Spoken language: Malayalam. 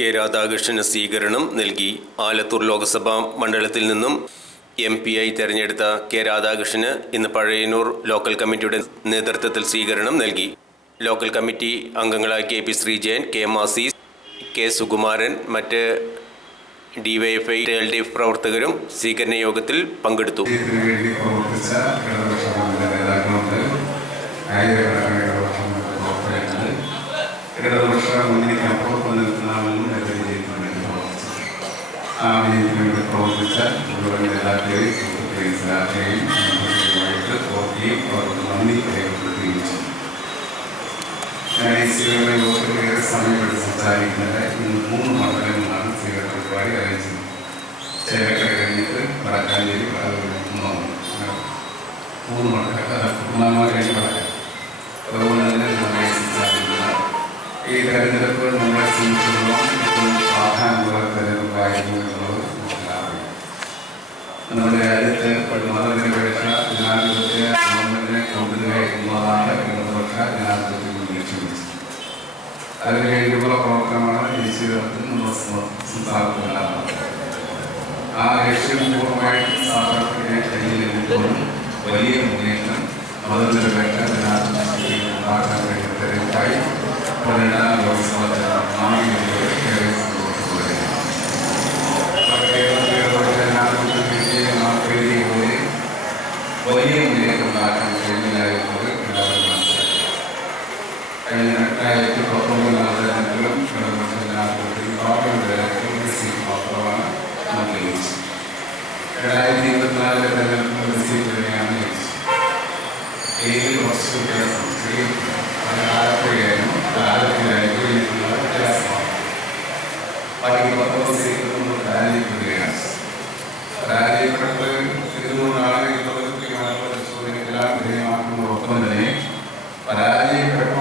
കെ രാധാകൃഷ്ണന് സ്വീകരണം നൽകി. ആലത്തൂർ ലോക്സഭാ മണ്ഡലത്തിൽ നിന്നും MP ആയി തെരഞ്ഞെടുത്ത കെ രാധാകൃഷ്ണന് ഇന്ന് പഴയന്നൂർ ലോക്കൽ കമ്മിറ്റിയുടെ നേതൃത്വത്തിൽ സ്വീകരണം നൽകി. ലോക്കൽ കമ്മിറ്റി അംഗങ്ങളായ KP Sreejayan, K മാസീസ്, K Sukumaran, മറ്റ് DYFI LDF പ്രവർത്തകരും സ്വീകരണ യോഗത്തിൽ പങ്കെടുത്തു. സമയമെടുത്ത് സംസാരിക്കുന്നത് ഇന്ന് 3 മണ്ഡലങ്ങളാണ് സ്വീകരണ പരിപാടി അറിയിച്ചത്. ചേലക്കര കഴിഞ്ഞിട്ട് വടക്കാഞ്ചേരി 3 മണ്ഡലം കഴിഞ്ഞ് വടക്കാൻ. അതുകൊണ്ട് തന്നെ നമ്മളെ സംസാരിക്കുന്ന ഈ തെരഞ്ഞെടുപ്പ് നമ്മളെ സംബന്ധിച്ചിടത്തോളം ഏറ്റവും പ്രാധാന്യമുള്ള തെരഞ്ഞെടുപ്പായിരുന്നു എന്നുള്ളത് നമുക്കറിയാം. നമ്മുടെ രാജ്യത്ത് മതനിരപേക്ഷ ജനാധിപത്യ ഗവൺമെന്റിനെ കൊണ്ടുവരിക എന്നതാണ് ഇടതുപക്ഷ ജനാധിപത്യത്തിൽ ലക്ഷ്യം വെച്ചത്. അതിന് വേണ്ടിയുള്ള പ്രവർത്തനമാണ് ദേശീയ തലത്തിൽ നമ്മൾ സംസ്ഥാനത്തുണ്ടാകുന്നത്. ആ ലക്ഷ്യം പൂർണ്ണമായിട്ടും സാധാരണ കഴിഞ്ഞില്ലെങ്കിലും വലിയ മുന്നേറ്റം മതനിരപേക്ഷ ജനാധിപത്യത്തിൽ ഉണ്ടാക്കാൻ വേണ്ടി തെരഞ്ഞെടുപ്പായി 17ാം ലോക്സഭ വലിയ മുന്നേറ്റം ഉണ്ടാക്കാൻ കഴിഞ്ഞില്ലായിരുന്നത് എല്ലാവരും മനസ്സിലാക്കി. കഴിഞ്ഞ 2019 തെരഞ്ഞെടുപ്പിലും ഇടതുപക്ഷ ജനാധിപത്യത്തിൽ പാർലമെന്റ് തെരഞ്ഞെടുപ്പിൽ സീറ്റ് മാത്രമാണ് നമുക്ക് ലഭിച്ചത്. 2024 തെരഞ്ഞെടുപ്പിൽ സീറ്റ് തന്നെയാണ് ലഭിച്ചത്. ഏതിൽ കുറച്ച് വ്യത്യാസം ആലപ്പുഴയായിരുന്നു, ആലപ്പുഴയായിരുന്നു ഇതിനുള്ള വ്യത്യാസമാണ്. ബാക്കി 19 സീറ്റുകൾ നമ്മൾ പരാജയപ്പെടുകയാണ്. പരാജയപ്പെട്ട് ഇതുകൊണ്ടാണ് ചോദ്യങ്ങളെല്ലാം വിധേയമാക്കുന്നതോടൊപ്പം തന്നെ പരാജയപ്പെട്ട